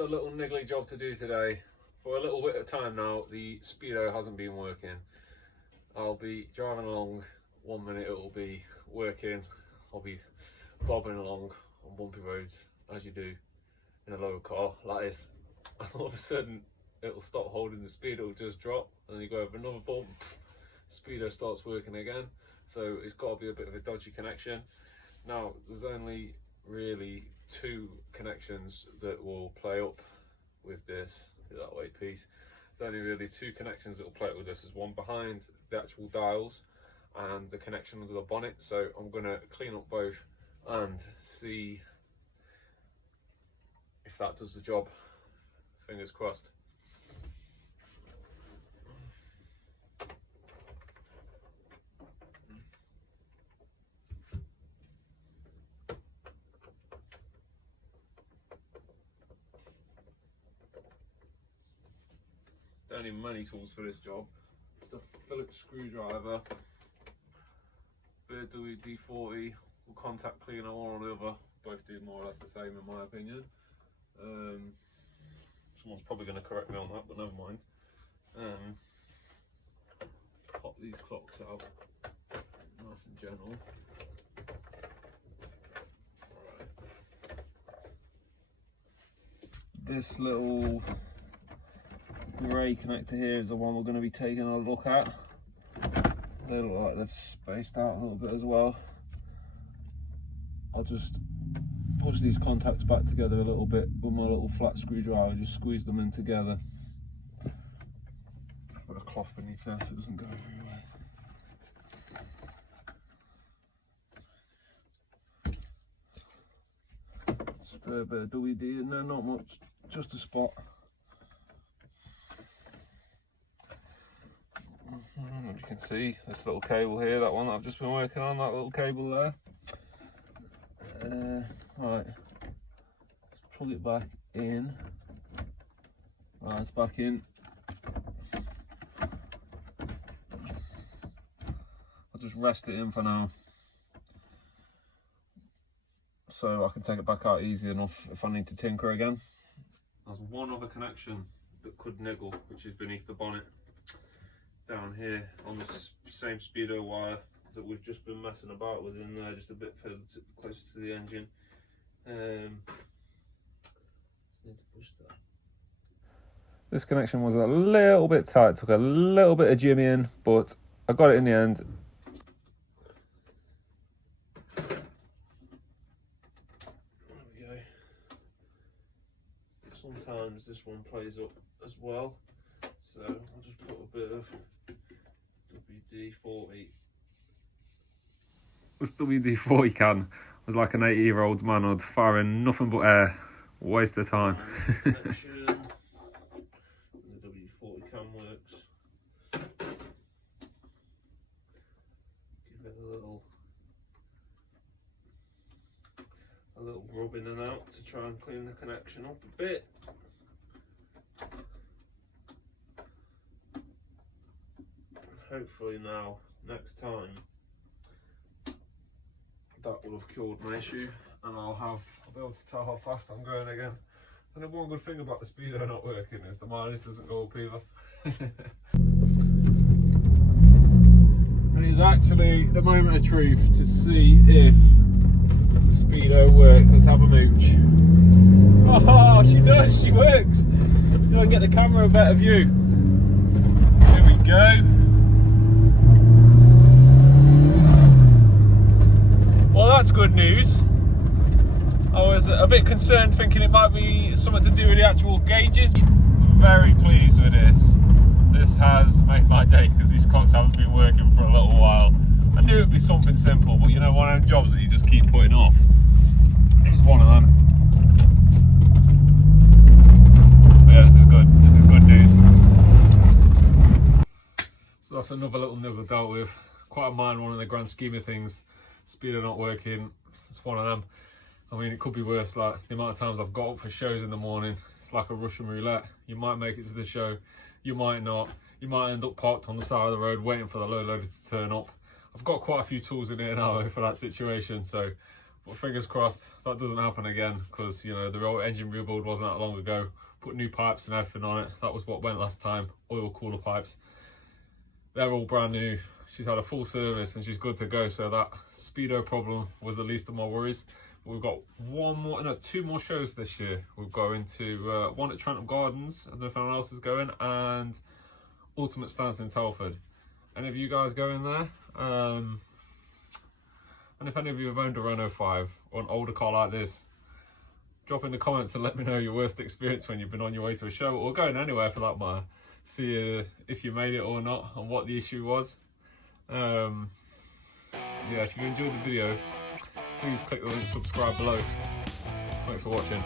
a little niggly job to do today. For a little bit of time now, the Speedo hasn't been working. I'll be driving along, 1 minute it'll be working, I'll be bobbing along on bumpy roads, as you do in a lower car, like this. And all of a sudden, it'll stop holding the speed, it'll just drop, and then you go over another bump, Speedo starts working again. So it's got to be a bit of a dodgy connection. Now, there's only really 2 connections that will play up with this. Do that way, piece. There's only really 2 connections that will play up with this. There's one behind the actual dials and the connection under the bonnet. So I'm going to clean up both and see if that does the job. Fingers crossed. Don't need many tools for this job. Just a Phillips screwdriver, bit of WD-40, contact cleaner, one or the other. Both do more or less the same in my opinion. Someone's probably going to correct me on that, but never mind. Pop these clocks out, nice and gentle. Right. This little grey connector here is the one we're going to be taking a look at. They look like they've spaced out a little bit as well. I'll just push these contacts back together a little bit with my little flat screwdriver, just squeeze them in together. Put a cloth beneath there so it doesn't go everywhere. Spare bit of WD in there, not much, just a spot. As you can see, this little cable here, that one that I've just been working on, that little cable there. Right, let's plug it back in. Right, it's back in. I'll just rest it in for now, so I can take it back out easy enough if I need to tinker again. There's one other connection that could niggle, which is beneath the bonnet. Down here on the same Speedo wire that we've just been messing about with in there, just a bit further closer to the engine. Just need to push that. This connection was a little bit tight, took a little bit of jimmying, but I got it in the end. There we go. Sometimes this one plays up as well, so I'll just put a bit of WD-40. This WD-40 can was like an 80-year-old man who'd firing nothing but air. Waste of time. The WD-40 can works. Give it a little rub in and out to try and clean the connection up a bit. Hopefully now, next time, that will have cured my issue, and I'll be able to tell how fast I'm going again. And the one good thing about the Speedo not working is the mileage doesn't go up either. And it's actually the moment of truth to see if the Speedo works. Let's have a mooch. Oh, she does, she works. See if I can get the camera a better view. Here we go. Well, that's good news. I was a bit concerned, thinking it might be something to do with the actual gauges. Very pleased with this. This has made my day because these clocks haven't been working for a little while. I knew it'd be something simple, but you know, one of them jobs that you just keep putting off. It was one of them. But yeah, this is good. This is good news. So that's another little nibble dealt with. Quite a minor one in the grand scheme of things. Speedo not working, it's one of them. I mean, it could be worse. Like the amount of times I've got up for shows in the morning, it's like a Russian roulette. You might make it to the show, you might not. You might end up parked on the side of the road waiting for the low loader to turn up. I've got quite a few tools in here now though for that situation, so But fingers crossed that doesn't happen again, because you know the old engine rebuild wasn't that long ago. Put new pipes and everything on it. That was what went last time. Oil cooler pipes. They're all brand new. She's had a full service and she's good to go. So that Speedo problem was the least of my worries. We've got two more shows this year. We're going to one at Trentham Gardens, and if anyone else is going, and Ultimate Stance in Telford. Any of you guys going there? And if any of you have owned a Renault 5 or an older car like this, drop in the comments and let me know your worst experience when you've been on your way to a show, or going anywhere for that matter. See if you made it or not, and what the issue was. Yeah, if you enjoyed the video, please click the link, subscribe below. Thanks for watching.